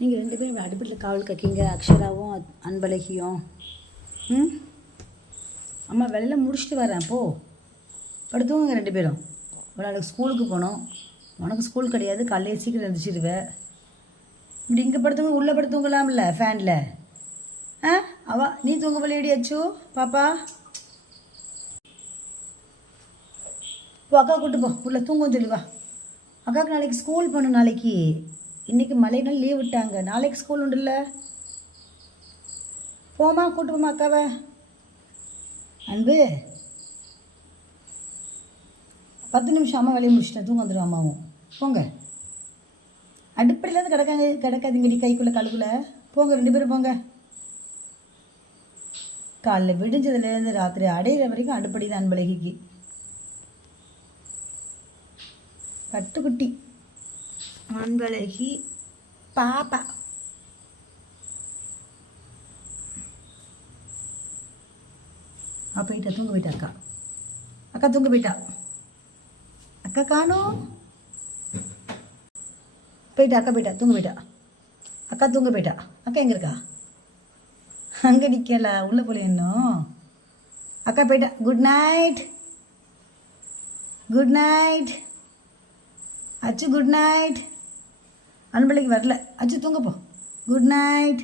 நீங்கள் 2 பேரும் அடுப்பில் காவல் கக்கிங்க, அக்ஷராவும் அன்பழகியும். ம், அம்மா வெளியில் முடிச்சுட்டு வரேன், போ படுத்துவங்க 2 பேரும். ஒரு நாளைக்கு ஸ்கூலுக்கு போகணும். உனக்கு ஸ்கூல் கிடையாது, காலையில் சீக்கிரம் எழுந்திரிச்சிடுவேன். இப்படி இங்கே படுத்துவங்க, உள்ளே படுத்துவங்களாம்ல ஃபேனில். நீ தூங்க விளையாடியாச்சு பாப்பா? போ, அக்கா கூட்டு போ, உள்ள தூங்கும் சொல்லி வா. அக்காவுக்கு நாளைக்கு ஸ்கூல் போகணும். நாளைக்கு இன்றைக்கி மழைனால லீவ் விட்டாங்க, நாளைக்கு ஸ்கூல் உண்டுல்ல. போமா, கூட்டு போமா அக்காவை. அன்பு 10 நிமிஷம் அம்மா வேலையை முடிச்சிட்டேன், தூங்க வந்துடும் அம்மாவும். போங்க, அடுப்படியிலேருந்து கிடக்காதீங்கடி கைக்குள்ளே காலுக்குள்ளே. போங்க 2 பேரும் போங்க. காலைல விடிஞ்சதுலேருந்து ராத்திரி அடையிற வரைக்கும் அடுப்படி தான் அன்பழகிக்கு. கட்டுக்குட்டி அன்பழகி பாப்பா. போயிட்டா, தூங்க போயிட்டா அக்கா. அக்கா தூங்க போயிட்டா. அக்கா காணோம். போயிட்டா அக்கா, போயிட்டா தூங்க போயிட்டா. அக்கா தூங்க போயிட்டா. அக்கா எங்கே இருக்கா? அங்கே நிற்கல, உள்ளே போல இன்னும். அக்கா போயிட்டா. Good night. Good night Achu. Good night. Anbazhagi வரல. அச்சு தூங்க போ. Good night.